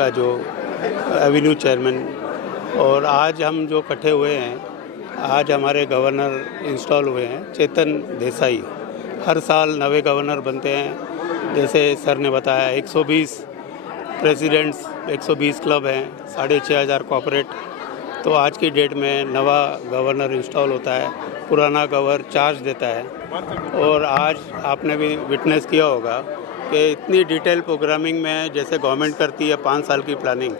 का जो Avenue chairman, और आज हम जो इकट्ठे हुए हैं, आज हमारे गवर्नर इंस्टॉल हुए हैं चेतन देसाई। हर साल नए गवर्नर बनते हैं, जैसे सर ने बताया 120 प्रेसिडेंट्स, 120 क्लब हैं, 6500 कॉर्पोरेट। तो आज की डेट में नवा गवर्नर इंस्टॉल होता है, पुराना गवर्नर चार्ज देता है। और आज आपने भी विटनेस किया होगा कि इतनी डिटेल प्रोग्रामिंग में जैसे गवर्नमेंट करती है 5 साल की प्लानिंग,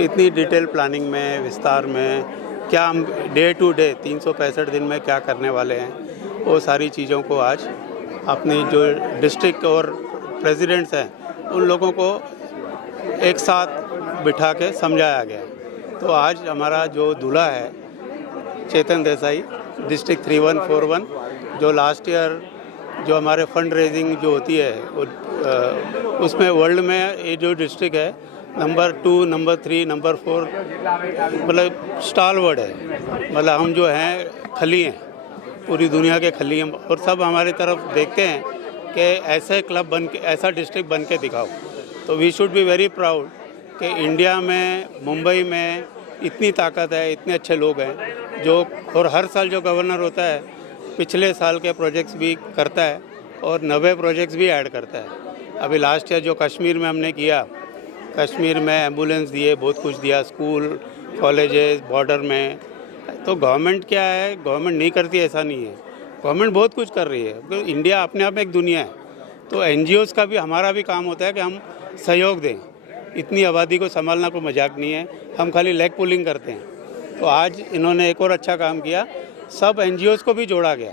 इतनी डिटेल प्लानिंग में, विस्तार में क्या हम डे टू डे 365 दिन में क्या करने वाले हैं, वो सारी चीज़ों को आज अपनी जो डिस्ट्रिक्ट और प्रेसिडेंट्स हैं उन लोगों को एक साथ बिठा के समझाया गया। तो आज हमारा जो दूल्हा है चेतन देसाई, डिस्ट्रिक्ट 3141, जो लास्ट ईयर जो हमारे फंड रेजिंग जो होती है उसमें वर्ल्ड में ये जो डिस्ट्रिक्ट है नंबर 2, नंबर 3, नंबर 4 मतलब स्टालवर्ड है। मतलब हम जो हैं खली हैं, पूरी दुनिया के खली हैं, और सब हमारी तरफ देखते हैं कि ऐसे क्लब बन के, ऐसा डिस्ट्रिक्ट बन के दिखाओ। तो we should be very proud कि इंडिया में, मुंबई में इतनी ताकत है, इतने अच्छे लोग हैं जो, और हर साल जो गवर्नर होता है पिछले साल के प्रोजेक्ट्स भी करता है और नए प्रोजेक्ट्स भी ऐड करता है। अभी लास्ट ईयर जो कश्मीर में हमने किया, कश्मीर में एम्बुलेंस दिए, बहुत कुछ दिया, स्कूल, कॉलेजेस, बॉर्डर में। तो गवर्नमेंट क्या है, गवर्नमेंट नहीं करती ऐसा नहीं है, गवर्नमेंट बहुत कुछ कर रही है, क्योंकि इंडिया अपने आप में एक दुनिया है। तो NGOs का भी, हमारा भी काम होता है कि हम सहयोग दें। इतनी आबादी को संभालना कोई मजाक नहीं है, हम खाली लेग पुलिंग करते हैं। तो आज इन्होंने एक और अच्छा काम किया, सब NGOs को भी जोड़ा गया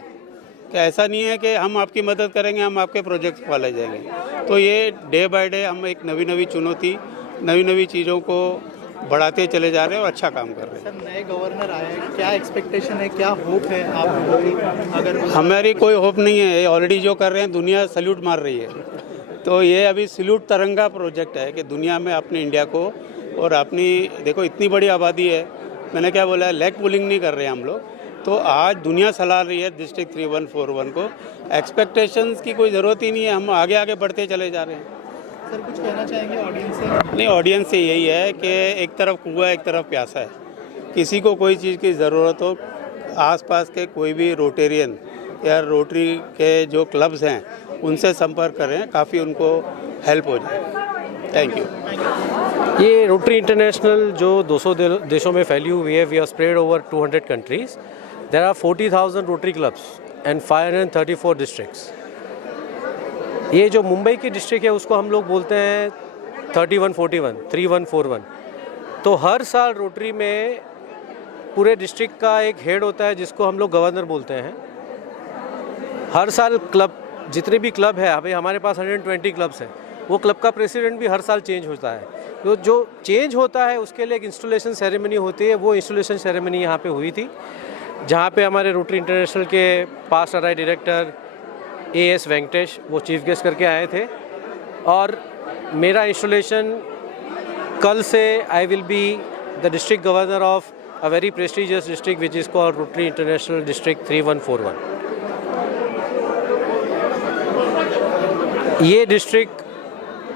कि ऐसा नहीं है कि हम आपकी मदद करेंगे, हम आपके प्रोजेक्ट्स वाले जाएंगे। तो ये डे बाय डे हम एक नई चुनौती, नई चीज़ों को बढ़ाते चले जा रहे हैं और अच्छा काम कर रहे हैं। सर, नए गवर्नर आए हैं, क्या एक्सपेक्टेशन है, क्या होप है आप लोगों की? अगर हमारी कोई होप नहीं है, ऑलरेडी जो कर रहे हैं दुनिया सल्यूट मार रही है। तो ये अभी सल्यूट तिरंगा प्रोजेक्ट है कि दुनिया में अपने इंडिया को, और अपनी देखो इतनी बड़ी आबादी है, मैंने क्या बोला है, लेग पुलिंग नहीं कर रहे हैं हम लोग। तो आज दुनिया सलाह रही है डिस्ट्रिक्ट 3141 को, एक्सपेक्टेशंस की कोई ज़रूरत ही नहीं है, हम आगे आगे बढ़ते चले जा रहे हैं। सर, कुछ कहना चाहेंगे ऑडियंस से? नहीं, ऑडियंस से यही है कि एक तरफ कुआं, एक तरफ प्यासा है। किसी को कोई चीज़ की ज़रूरत हो, आसपास के कोई भी रोटेरियन या रोटरी के जो क्लब्स हैं उनसे संपर्क करें, काफ़ी उनको हेल्प हो जाए। Thank you. ये रोटरी इंटरनेशनल जो 200 देशों में फैली हुई है, we are spread over 200 countries. There are 40,000 Rotary clubs and 534 districts. ये जो मुंबई की डिस्ट्रिक्ट है उसको हम लोग बोलते हैं 3141। तो हर साल रोटरी में पूरे डिस्ट्रिक्ट का एक हेड होता है जिसको हम लोग गवर्नर बोलते हैं। हर साल क्लब, जितने भी क्लब है, अभी हमारे पास 120 क्लब्स हैं, वो क्लब का प्रेसिडेंट भी हर साल चेंज होता है। तो जो चेंज होता है उसके लिए एक इंस्टॉलेशन सेरेमनी होती है। वो इंस्टॉलेशन सेरेमनी यहाँ पे हुई थी, जहाँ पे हमारे रोटरी इंटरनेशनल के past RI director AS Venkatesh वो चीफ गेस्ट करके आए थे। और मेरा इंस्टॉलेशन कल से I will be the district governor of a very prestigious district which is called rotary international district 3141। ये डिस्ट्रिक्ट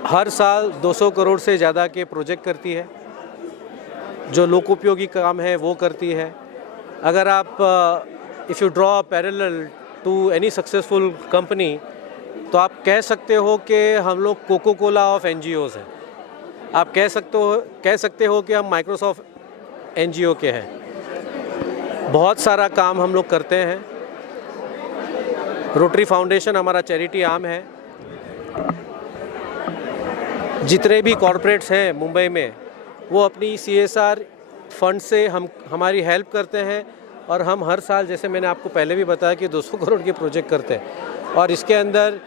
हर साल 200 करोड़ से ज़्यादा के प्रोजेक्ट करती है, जो लोकोपयोगी काम है वो करती है। अगर आप if you draw parallel to any successful company, तो आप कह सकते हो कि हम लोग कोको कोला ऑफ NGOs हैं। आप कह सकते हो कि हम माइक्रोसॉफ्ट NGO के हैं। बहुत सारा काम हम लोग करते हैं। रोटरी फाउंडेशन हमारा चैरिटी आर्म है। जितने भी कॉरपोरेट्स हैं मुंबई में, वो अपनी CSR फंड से हमारी हेल्प करते हैं। और हम हर साल, जैसे मैंने आपको पहले भी बताया, कि 200 करोड़ के प्रोजेक्ट करते हैं। और इसके अंदर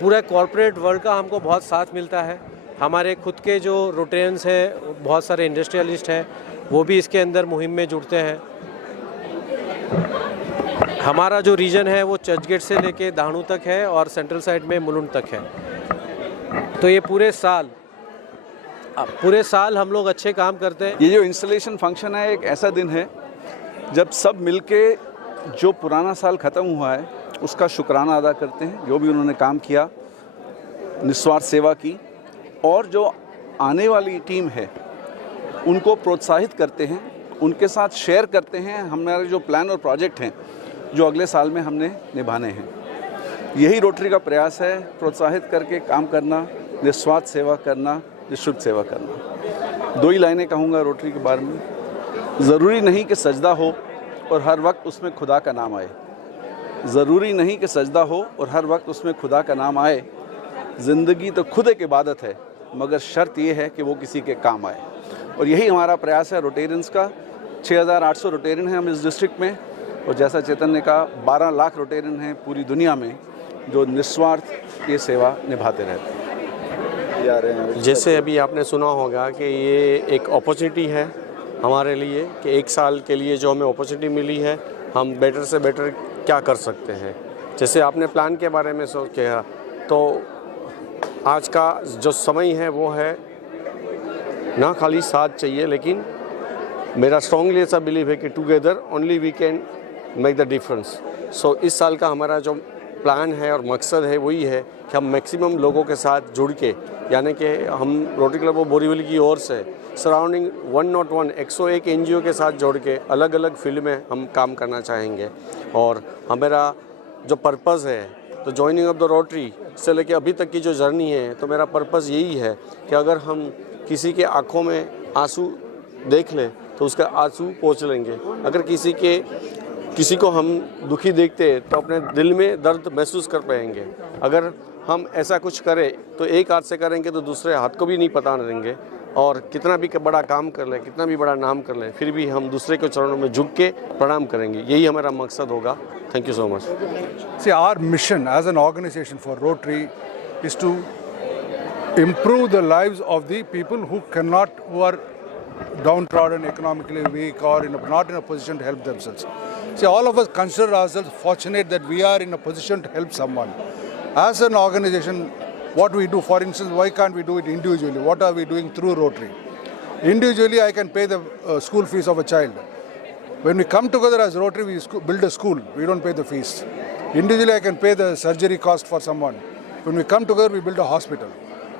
पूरा कॉरपोरेट वर्ल्ड का हमको बहुत साथ मिलता है। हमारे खुद के जो रोटेरियंस हैं, बहुत सारे इंडस्ट्रियलिस्ट हैं, वो भी इसके अंदर मुहिम में जुड़ते हैं। हमारा जो रीजन है वो चर्चगेट से लेके दाहणू तक है और सेंट्रल साइड में मुलुंड तक है। तो ये पूरे साल हम लोग अच्छे काम करते हैं। ये जो इंस्टॉलेशन फंक्शन है, एक ऐसा दिन है जब सब मिलके जो पुराना साल ख़त्म हुआ है उसका शुक्राना अदा करते हैं, जो भी उन्होंने काम किया, निस्वार्थ सेवा की, और जो आने वाली टीम है उनको प्रोत्साहित करते हैं, उनके साथ शेयर करते हैं हमारे जो प्लान और प्रोजेक्ट हैं जो अगले साल में हमने निभाने हैं। यही रोटरी का प्रयास है, प्रोत्साहित करके काम करना, निस्वार्थ सेवा करना, निःशुल्क सेवा करना। 2 ही लाइनें कहूँगा रोटरी के बारे में। ज़रूरी नहीं कि सजदा हो और हर वक्त उसमें खुदा का नाम आए। ज़रूरी नहीं कि सजदा हो और हर वक्त उसमें खुदा का नाम आए। ज़िंदगी तो खुद एक इबादत है, मगर शर्त ये है कि वो किसी के काम आए। और यही हमारा प्रयास है रोटेरियंस का। 6800 रोटेरियन हैं हम इस डिस्ट्रिक्ट में, और जैसा चेतन ने कहा 12 लाख रोटेरियन हैं पूरी दुनिया में जो निस्वार्थ ये सेवा निभाते रहते हैं। जैसे अभी आपने सुना होगा कि ये एक अपॉर्चुनिटी है हमारे लिए कि 1 साल के लिए जो हमें अपॉर्चुनिटी मिली है, हम बेटर से बेटर क्या कर सकते हैं। जैसे आपने प्लान के बारे में सोच किया, तो आज का जो समय है वो है ना खाली साथ चाहिए, लेकिन मेरा स्ट्रॉन्गली ऐसा बिलीव है कि together only we can make the difference. So इस साल का हमारा जो प्लान है और मकसद है वही है कि हम मैक्सिमम लोगों के साथ जुड़ के, यानी कि हम रोटरी क्लब ऑफ बोरीवली की ओर से सराउंडिंग 101 NGO के साथ जोड़ के अलग अलग फील्ड में हम काम करना चाहेंगे। और हमारा जो पर्पज़ है, तो जॉइनिंग ऑफ द रोटरी से लेके अभी तक की जो जर्नी है, तो मेरा पर्पज़ यही है कि अगर हम किसी के आँखों में आंसू देख लें तो उसका आंसू पोंछ लेंगे। अगर किसी को हम दुखी देखते तो अपने दिल में दर्द महसूस कर पाएंगे। अगर हम ऐसा कुछ करें तो एक हाथ से करेंगे तो दूसरे हाथ को भी नहीं पता देंगे, और कितना भी बड़ा काम कर ले, कितना भी बड़ा नाम कर ले, फिर भी हम दूसरे के चरणों में झुक के प्रणाम करेंगे। यही हमारा मकसद होगा। Thank you so much. See, our mission as an organization for Rotary is to improve the lives of the people who are downtrodden, economically weak, or not in a position to help themselves. See, all of us consider ourselves fortunate that we are in a position to help someone. As an organization, what we do, for instance, why can't we do it individually? What are we doing through Rotary? Individually, I can pay the school fees of a child. When we come together as Rotary, we build a school. We don't pay the fees. Individually, I can pay the surgery cost for someone. When we come together, we build a hospital.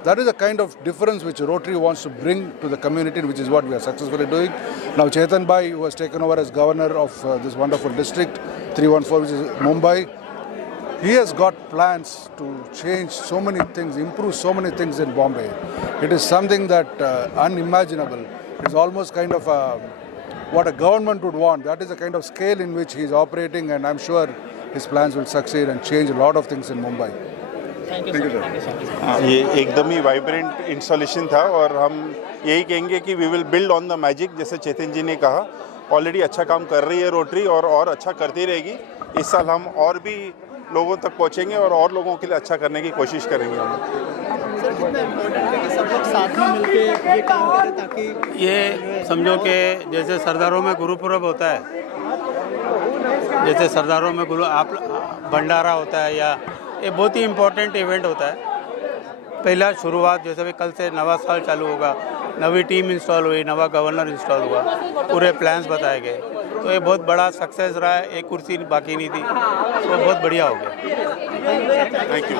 That is the kind of difference which Rotary wants to bring to the community, which is what we are successfully doing. Now, Chetan Bhai, who has taken over as governor of this wonderful district, 314, which is Mumbai, he has got plans to change so many things, improve so many things in Bombay. It is something that unimaginable. It's almost kind of what a government would want. That is the kind of scale in which he is operating, and I'm sure his plans will succeed and change a lot of things in Mumbai. Thank you sir. ये एकदम ही vibrant installation था, और हम यही कहेंगे कि we will build on the magic. जैसे चेतन जी ने कहा, ऑलरेडी अच्छा काम कर रही है रोटरी, और अच्छा करती रहेगी। इस साल हम और भी लोगों तक पहुंचेंगे और लोगों के लिए अच्छा करने की कोशिश करेंगे हम। सर, कितना इम्पोर्टेंट है कि सब लोग साथ में मिलके ये काम करें, ताकि ये समझो कि जैसे सरदारों में गुरुपुरब होता है, जैसे सरदारों में भंडारा होता है, या ये बहुत ही इम्पोर्टेंट इवेंट होता है। पहला शुरुआत जैसे भी कल से नवा साल चालू होगा, नवी टीम इंस्टॉल हुई, नवा गवर्नर इंस्टॉल हुआ, पूरे प्लान्स बताए गए, तो ये बहुत बड़ा सक्सेस रहा है। एक कुर्सी बाकी नहीं थी, तो बहुत बढ़िया हो गया। Thank you.